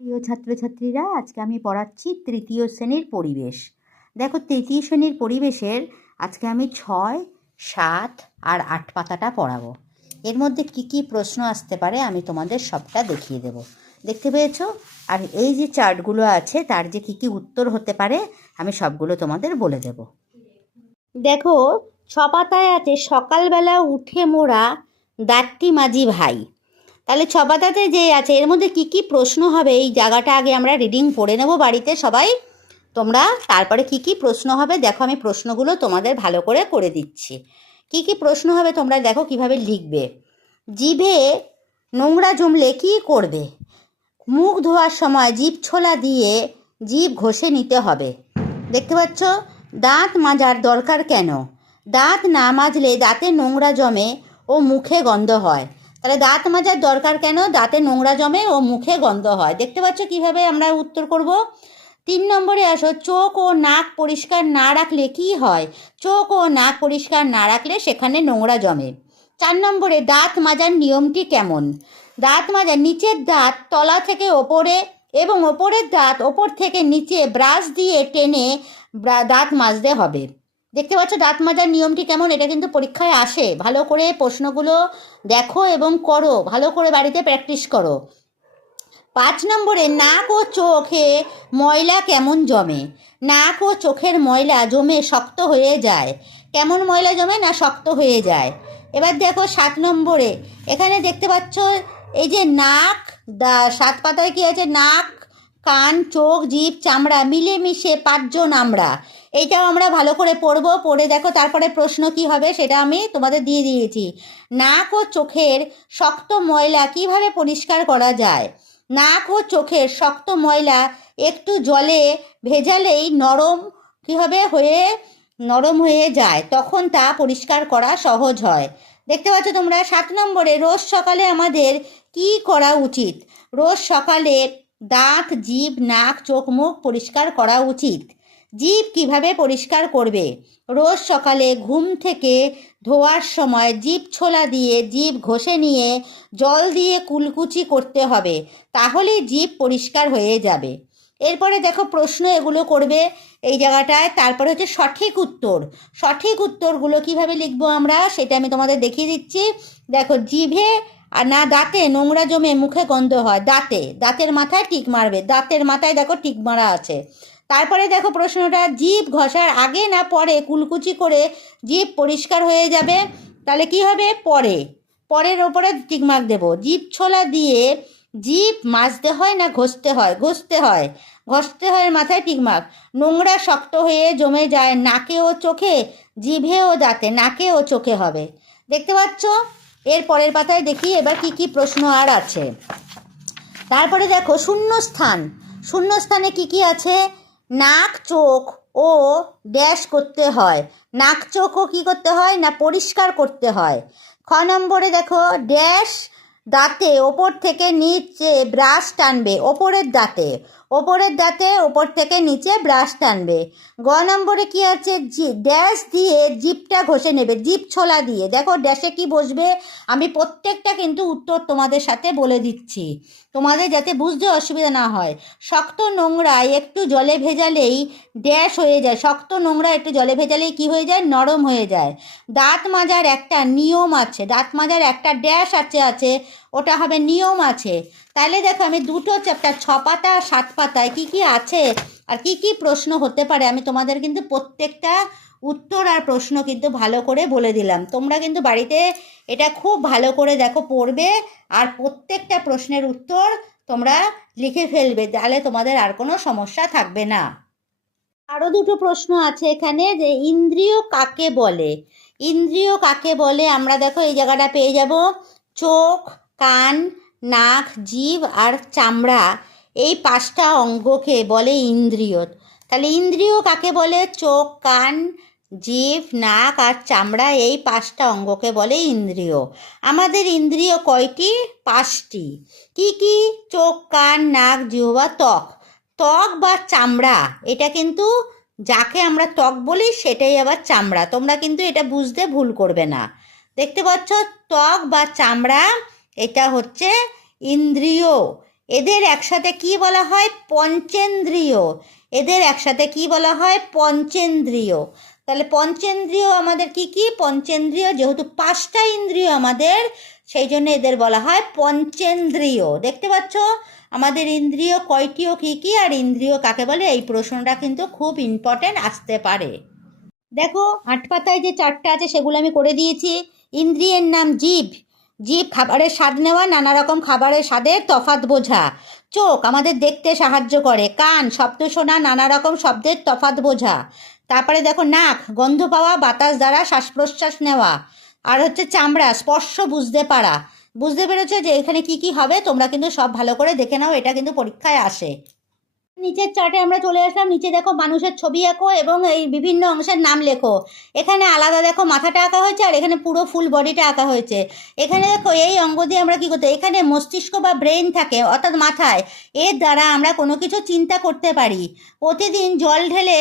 প্রিয় ছাত্রছাত্রীরা, আজকে আমি পড়াচ্ছি তৃতীয় শ্রেণির পরিবেশ। দেখো, তৃতীয় শ্রেণির পরিবেশের আজকে আমি ছয়, সাত আর আট পাতাটা পড়াবো। এর মধ্যে কি কি প্রশ্ন আসতে পারে আমি তোমাদের সবটা দেখিয়ে দেব। দেখতে পেয়েছ? আর এই যে চার্টগুলো আছে, তার যে কি কি উত্তর হতে পারে, আমি সবগুলো তোমাদের বলে দেব। দেখো, ছ পাতায় আছে, সকালবেলা উঠে মোরা দাঁতটি মাঝি ভাই। তাহলে ছপাতাতে যে আছে, এর মধ্যে কি কি প্রশ্ন হবে? এই জায়গাটা আগে আমরা রিডিং পড়ে নেব বাড়িতে সবাই। তোমরা তারপরে কি কি প্রশ্ন হবে? দেখো, আমি প্রশ্নগুলো তোমাদের ভালো করে করে দিচ্ছি। কি কি প্রশ্ন হবে তোমরা দেখো কীভাবে লিখবে। জিভে নোংরা জমলে কি করবে? মুখ ধোয়ার সময় জিভ ছোলা দিয়ে জিভ ঘষে নিতে হবে। দেখতে পাচ্ছ? দাঁত মাজার দরকার কেন? দাঁত না মাজলে দাঁতে নোংরা জমে ও মুখে গন্ধ হয়। তাহলে দাঁত মাজার দরকার কেন? দাঁতে নোংরা জমে ও মুখে গন্ধ হয়। দেখতে পাচ্ছ কীভাবে আমরা উত্তর করব? তিন নম্বরে আসো, চোখ ও নাক পরিষ্কার না রাখলে কি হয়? চোখ ও নাক পরিষ্কার না রাখলে সেখানে নোংরা জমে। চার নম্বরে দাঁত মাজার নিয়মটি কেমন? দাঁত মাজার নিচের দাঁত তলা থেকে ওপরে এবং ওপরের দাঁত ওপর থেকে নিচে ব্রাশ দিয়ে টেনে দাঁত মাজতে হবে। দেখতে পাচ্ছ, দাঁত মাজার নিয়মটি কেমন? এটা কিন্তু পরীক্ষায় আসে। ভালো করে প্রশ্নগুলো দেখো এবং করো। ভালো করে বাড়িতে প্র্যাকটিস করো। পাঁচ নম্বরে, নাক ও চোখে ময়লা কেমন জমে? নাক ও চোখের ময়লা জমে শক্ত হয়ে যায়। কেমন ময়লা জমে না শক্ত হয়ে যায়? এবার দেখো সাত নম্বরে, এখানে দেখতে পাচ্ছ, এই যে নাক সাত পাতায় কী আছে? নাক, কান, চোখ, জিভ, চামড়া, মিলেমিশে পাঁচজন আমরা। এইটাও আমরা ভালো করে পড়ব, পড়ে দেখো তারপরে প্রশ্ন কি হবে সেটা আমি তোমাদের দিয়ে দিয়েছি। নাক ও চোখের শক্ত ময়লা কীভাবে পরিষ্কার করা যায়? নাক ও চোখের শক্ত ময়লা একটু জলে ভেজালেই নরম কী হবে হয়ে, নরম হয়ে যায়, তখন তা পরিষ্কার করা সহজ হয়। দেখতে পাচ্ছ তোমরা, সাত নম্বরে রোজ সকালে আমাদের কি করা উচিত? রোজ সকালে দাঁত, জিভ, নাক, চোখ, মুখ পরিষ্কার করা উচিত। জিভ কীভাবে পরিষ্কার করবে? রোজ সকালে ঘুম থেকে ধোয়ার সময় জিভ ছোলা দিয়ে জিভ ঘষে নিয়ে জল দিয়ে কুলকুচি করতে হবে, তাহলেই জিভ পরিষ্কার হয়ে যাবে। এরপরে দেখো প্রশ্ন এগুলো করবে এই জায়গাটায়, তারপরে হচ্ছে সঠিক উত্তর। সঠিক উত্তরগুলো কীভাবে লিখব আমরা সেটা আমি তোমাদের দেখিয়ে দিচ্ছি। দেখো, জিভে আর না দাঁতে নোংরা জমে মুখে গন্ধ হয়, দাঁতে। দাঁতের মাথায় টিক মারবে। দাঁতের মাথায় দেখো টিক মারা আছে। তারপরে দেখো প্রশ্নটা জিভ ঘষার আগে না পরে কুলকুচি করে জিভ পরিষ্কার হয়ে যাবে? তাহলে কি হবে? পরে। পরের ওপরে টিকমার্ক দেবো। জিভ ছোলা দিয়ে জিভ মাজতে হয় না ঘষতে হয়? ঘষতে হয়। ঘষতে হয় মাথায় টিকমার্ক নোংরা শক্ত হয়ে জমে যায় নাকে ও চোখে জিভে ও দাঁতে নাকে ও চোখে হবে। দেখতে পাচ্ছ? এর পরের পাতায় দেখি এবার কি কি প্রশ্ন আর আছে। তারপরে দেখো শূন্য স্থান শূন্য স্থানে কি কি আছে? নাক, চোখ ও ড্যাশ করতে হয়। নাক চোখও কী করতে হয় না পরিষ্কার করতে হয়? খ নম্বরে দেখো, ড্যাশ দাঁতে ওপর থেকে নিচে ব্রাশ টানবে, ওপরের দাঁতে। ওপরের দাঁতে, ওপর থেকে নিচে ব্রাশ টানবে। গ নম্বরে কি আছে? জি, ড্যাশ দিয়ে জিপটা ঘষে নেবে, জিপ ছোলা দিয়ে। দেখো, ড্যাশে কি বসবে? আমি প্রত্যেকটা কিন্তু উত্তর তোমাদের সাথে বলে দিচ্ছি। তোমাদের যাতে বুঝতে অসুবিধা না হয়। শক্ত নোংরা একটু জলে ভেজালেই ড্যাশ হয়ে যায়। শক্ত নোংরা একটু জলে ভেজালেই কি হয়ে যায়? নরম হয়ে যায়। দাঁত মাজার একটা নিয়ম আছে। দাঁত মাজার একটা ড্যাশ আছে আছে ওটা হবে নিয়ম আছে। তাহলে দেখো আমি দুটো চ্যাপ্টার ছ পাতা সাত পাতায় কি কি আছে আর কি কি প্রশ্ন হতে পারে আমি তোমাদের কিন্তু প্রত্যেকটা উত্তর আর প্রশ্ন কিন্তু ভালো করে বলে দিলাম। তোমরা কিন্তু বাড়িতে এটা খুব ভালো করে দেখো, পড়বে আর প্রত্যেকটা প্রশ্নের উত্তর তোমরা লিখে ফেলবে, তাহলে তোমাদের আর কোনো সমস্যা থাকবে না। আরও দুটো প্রশ্ন আছে এখানে যে ইন্দ্রিয় কাকে বলে? ইন্দ্রিয় কাকে বলে? আমরা দেখো এই জায়গাটা পেয়ে যাব। চোখ কান, নাক জিভ আর চামড়া এই পাঁচটা অঙ্গকে বলে ইন্দ্রিয় তাহলে ইন্দ্রিয় কাকে বলে? চোখ, কান জিভ নাক আর চামড়া এই পাঁচটা অঙ্গকে বলে ইন্দ্রিয়। আমাদের ইন্দ্রিয় কয়টি? পাঁচটি। কি কি? চোখ, কান, নাক জিহ্বা ত্বক। ত্বক বা চামড়া, এটা কিন্তু যাকে আমরা ত্বক বলি সেটাই আবার চামড়া। তোমরা কিন্তু এটা বুঝতে ভুল করবে না। দেখতে পাচ্ছ? ত্বক বা চামড়া এটা হচ্ছে ইন্দ্রিয়। এদের একসাথে কি বলা হয়? পঞ্চেন্দ্রিয়। এদের একসাথে কি বলা হয়? পঞ্চেন্দ্রিয়। তাহলে পঞ্চেন্দ্রিয় আমাদের কি কি? পঞ্চেন্দ্রিয় যেহেতু পাঁচটা ইন্দ্রিয় আমাদের, সেই জন্য এদের বলা হয় পঞ্চেন্দ্রিয়। দেখতে পাচ্ছ? আমাদের ইন্দ্রিয় কয়টিও কী কী? আর ইন্দ্রিয় কাকে বলে? এই প্রশ্নটা কিন্তু খুব ইম্পর্ট্যান্ট আসতে পারে। দেখো আট পাতায় যে চারটা আছে সেগুলো আমি করে দিয়েছি। ইন্দ্রিয়ের নাম জীব। জীব খাবারের স্বাদ নেওয়া নানা রকম খাবারের স্বাদের তফাত বোঝা। চোখ আমাদের দেখতে সাহায্য করে। কান, শব্দ শোনা নানা রকম শব্দের তফাত বোঝা। তারপরে দেখো নাক, গন্ধ পাওয়া, বাতাস দ্বারা শ্বাস প্রশ্বাস নেওয়া। আর হচ্ছে চামড়া, স্পর্শ বুঝতে পারা। বুঝতে পেরেছ যে এখানে কি কি হবে? তোমরা কিন্তু সব ভালো করে দেখে নাও। এটা কিন্তু পরীক্ষায় আসে। নিচের চার্টে আমরা চলে আসলাম। নিচে দেখো মানুষের ছবি আঁকো এবং এই বিভিন্ন অংশের নাম লেখো। এখানে আলাদা দেখো মাথাটা আঁকা হয়েছে আর এখানে পুরো ফুল বডিটা আঁকা হয়েছে। এখানে দেখো এই অঙ্গ দিয়ে আমরা কী করতে এখানে মস্তিষ্ক বা ব্রেন থাকে, অর্থাৎ মাথায়। এর দ্বারা আমরা কোনো কিছু চিন্তা করতে পারি। প্রতিদিন জল ঢেলে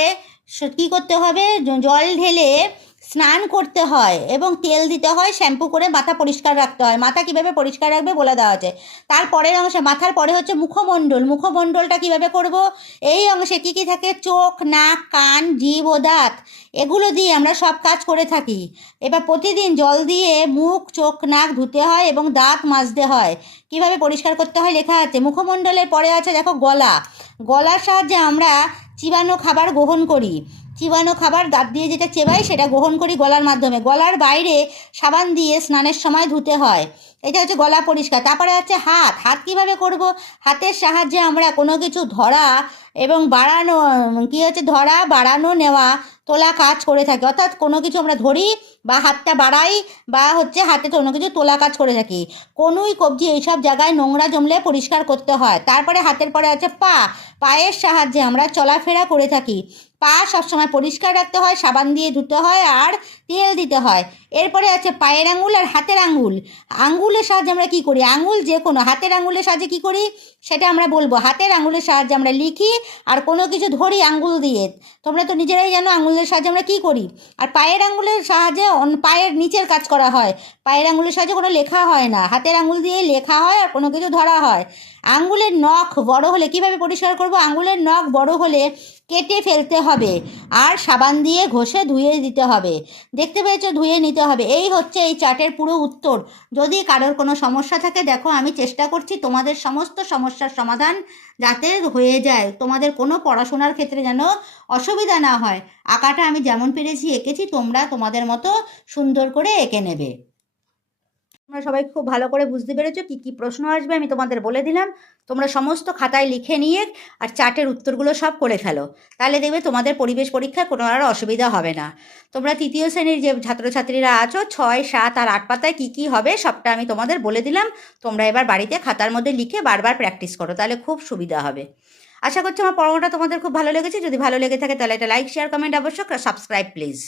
কী করতে হবে? জল ঢেলে স্নান করতে হয় এবং তেল দিতে হয়, শ্যাম্পু করে মাথা পরিষ্কার রাখতে হয়। মাথা কীভাবে পরিষ্কার রাখবে বলে দেওয়া আছে। তারপরের অংশে মাথার পরে হচ্ছে মুখমণ্ডল। মুখমণ্ডলটা কীভাবে করব? এই অংশে কি কি থাকে? চোখ, নাক, কান, জিভ ও দাঁত। এগুলো দিয়ে আমরা সব কাজ করে থাকি। এবার প্রতিদিন জল দিয়ে মুখ, চোখ, নাক ধুতে হয় এবং দাঁত মাজতে হয়। কীভাবে পরিষ্কার করতে হয় লেখা আছে। মুখমণ্ডলের পরে আছে দেখো গলা। গলার সাহায্যে আমরা চিবানো খাবার গ্রহণ করি। চিবানো খাবার দাঁত দিয়ে যেটা চেবাই, সেটা গ্রহণ করি গলার মাধ্যমে। গলার বাইরে সাবান দিয়ে স্নানের সময় ধুতে হয়। এটা হচ্ছে গলা পরিষ্কার। তারপরে হচ্ছে হাত। হাত কীভাবে করব? হাতের সাহায্যে আমরা কোনো কিছু ধরা এবং বাড়ানো কী হচ্ছে? ধরা, বাড়ানো, নেওয়া তোলা কাজ করে থাকি। অর্থাৎ কোনো কিছু আমরা ধরি বা হাতটা বাড়াই বা হচ্ছে হাতে কোনো কিছু তোলা কাজ করে থাকি। কোনোই, কবজি এইসব জায়গায় নোংরা জমলে পরিষ্কার করতে হয়। তারপরে হাতের পরে আছে পা। পায়ের সাহায্যে আমরা চলাফেরা করে থাকি। পা সবসময় পরিষ্কার রাখতে হয়, সাবান দিয়ে ধুতে হয় আর তেল দিতে হয়। এরপরে আছে পায়ের আঙুল আর হাতের আঙুল। আঙুলের সাহায্যে আমরা কি করি? আঙুল যে কোনো, হাতের আঙুলের সাহায্যে কি করি? সেটা আমরা বলব, হাতের আঙুলের সাহায্যে আমরা লিখি আর কোনো কিছু ধরি আঙুল দিয়ে। তোমরা তো নিজেরাই জানো আঙুলের সাহায্যে আমরা কি করি? আর পায়ের আঙুলের সাহায্যে পায়ের নিচের কাজ করা হয়। পায়ের আঙুলের সাহায্যে কোনো লেখা হয় না। হাতের আঙুল দিয়ে লেখা হয় আর কোনো কিছু ধরা হয়। আঙুলের নখ বড় হলে কীভাবে পরিষ্কার করব? আঙুলের নখ বড় হলে কেটে ফেলতে হবে আর সাবান দিয়ে ঘষে ধুয়ে দিতে হবে। দেখতে পেয়েছ, ধুয়ে নিতে হবে। এই হচ্ছে এই চার্টের পুরো উত্তর। যদি কারোর কোনো সমস্যা থাকে, দেখো আমি চেষ্টা করছি তোমাদের সমস্ত সমস্যার সমাধান যাতে হয়ে যায়। তোমাদের কোনো পড়াশোনার ক্ষেত্রে যেন অসুবিধা না হয়। আঁকাটা আমি যেমন পেরেছি, এঁকেছি, তোমরা তোমাদের মতো সুন্দর করে এঁকে নেবে। তোমরা সবাই খুব ভালো করে বুঝতে পেরেছ কি কি প্রশ্ন আসবে আমি তোমাদের বলে দিলাম। তোমরা সমস্ত খাতায় লিখে নিয়ে আর চার্টের উত্তরগুলো সব করে ফেলো। তাহলে দেখবে তোমাদের পরিবেশ পরীক্ষায় কোনো আর অসুবিধা হবে না। তোমরা তৃতীয় শ্রেণির যে ছাত্রছাত্রীরা আছো, ছয়, সাত আর আট পাতায় কী কী হবে সবটা আমি তোমাদের বলে দিলাম। তোমরা এবার বাড়িতে খাতার মধ্যে লিখে বারবার প্র্যাকটিস করো, তাহলে খুব সুবিধা হবে। আশা করছি আমার পড়ানোটা তোমাদের খুব ভালো লেগেছে। যদি ভালো লেগে থাকে তাহলে একটা লাইক, শেয়ার, কমেন্ট অবশ্যক সাবস্ক্রাইব প্লিজ।